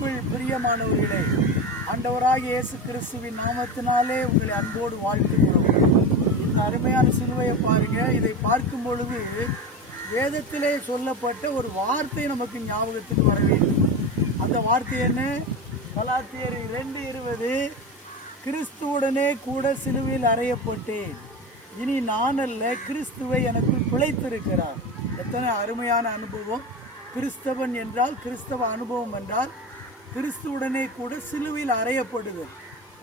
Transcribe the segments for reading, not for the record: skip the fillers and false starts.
கிறிஸ்துவுக்குள் பிரியமானவர்களே, ஆண்டவராகிய இயேசு கிறிஸ்துவின் நாமத்தினாலே உங்களை அன்போடு வாழ்த்துகிறோம். இந்த அருமையான சிலுவையை பாருங்க. இதை பார்க்கும் பொழுது வேதத்திலே சொல்லப்பட்ட ஒரு வார்த்தை நமக்கு ஞாபகத்துக்கு வர வேண்டும். அந்த வார்த்தை என்ன? கலாத்தியர் 2:20, கிறிஸ்துவுடனே கூட சிலுவையில் அறையப்பட்டேன், இனி நான் அல்ல, கிறிஸ்துவை எனக்குள் பிழைத்திருக்கிறார். எத்தனை அருமையான அனுபவம்! கிறிஸ்தவன் என்றால், கிறிஸ்தவ அனுபவம் என்றால் கிறிஸ்துவுடனே கூட சிலுவையில் அறையப்படுதல்.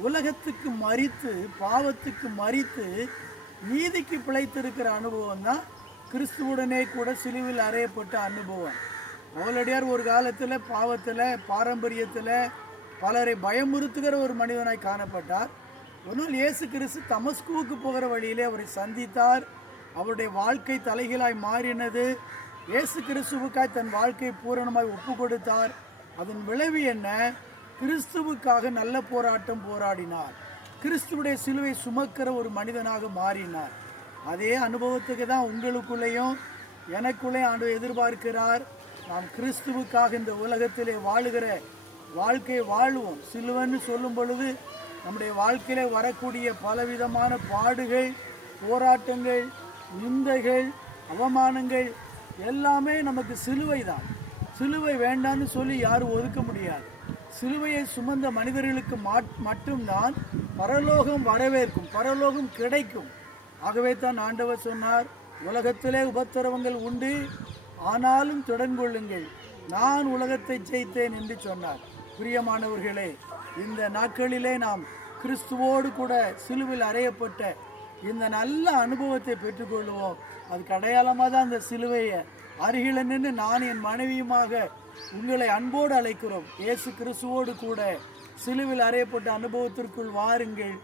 உலகத்துக்கு மரித்து, பாவத்துக்கு மரித்து நீதிக்கு பிழைத்திருக்கிற அனுபவம் தான் கிறிஸ்துவுடனே கூட சிலுவையில் அறையப்பட்ட அனுபவம். பவுலடியார் ஒரு காலத்தில் பாவத்தில், பாரம்பரியத்தில் பலரை பயமுறுத்துகிற ஒரு மனிதனாய் காணப்பட்டார். ஒரு நாள் இயேசு கிறிஸ்து தமஸ்குவுக்கு போகிற வழியிலே அவரை சந்தித்தார். அவருடைய வாழ்க்கை தலைகீழாய் மாறினது. இயேசு கிறிஸ்துவுக்காய் தன் வாழ்க்கையை பூரணமாய் ஒப்பு கொடுத்தார். அதன் விளைவு என்ன? கிறிஸ்துவுக்காக நல்ல போராட்டம் போராடினார். கிறிஸ்துவுடைய சிலுவை சுமக்கிற ஒரு மனிதனாக மாறினார். அதே அனுபவத்துக்கு தான் உங்களுக்குள்ளேயும் எனக்குள்ளேயும் ஆண்டவர் எதிர்பார்க்கிறார். நாம் கிறிஸ்துவுக்காக இந்த உலகத்திலே வாழுகிற வாழ்க்கையை வாழ்வோம். சிலுவைன்னு சொல்லும் பொழுது நம்முடைய வாழ்க்கையிலே வரக்கூடிய பலவிதமான பாடுகள், போராட்டங்கள், நிந்தைகள், அவமானங்கள் எல்லாமே நமக்கு சிலுவை தான். சிலுவை வேண்டான்னு சொல்லி யாரும் ஒதுக்க முடியாது. சிலுவையை சுமந்த மனிதர்களுக்கு மட்டும்தான் பரலோகம் வரவேற்கும், பரலோகம் கிடைக்கும். ஆகவே தான் ஆண்டவர் சொன்னார், உலகத்திலே உபத்திரவங்கள் உண்டு, ஆனாலும் தொடர்கொள்ளுங்கள், நான் உலகத்தை ஜெயித்தேன் என்று சொன்னார். பிரியமானவர்களே, இந்த நாட்களிலே நாம் கிறிஸ்துவோடு கூட சிலுவையில் அறையப்பட்ட இந்த நல்ல அனுபவத்தை பெற்றுக்கொள்வோம். அதுக்கு அடையாளமாக தான் அந்த சிலுவையை அருகில் நின்று நான் என் மனைவியுமாக உங்களை அன்போடு அழைக்கிறோம். இயேசு கிறிஸ்துவோடு கூட சிலுவையில் அறையப்பட்ட அனுபவத்திற்குள் வாருங்கள்.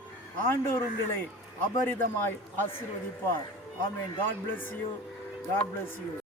ஆண்டவர் உங்களை அபரிதமாய் ஆசீர்வதிப்பார். ஆமென். God bless you. God bless you.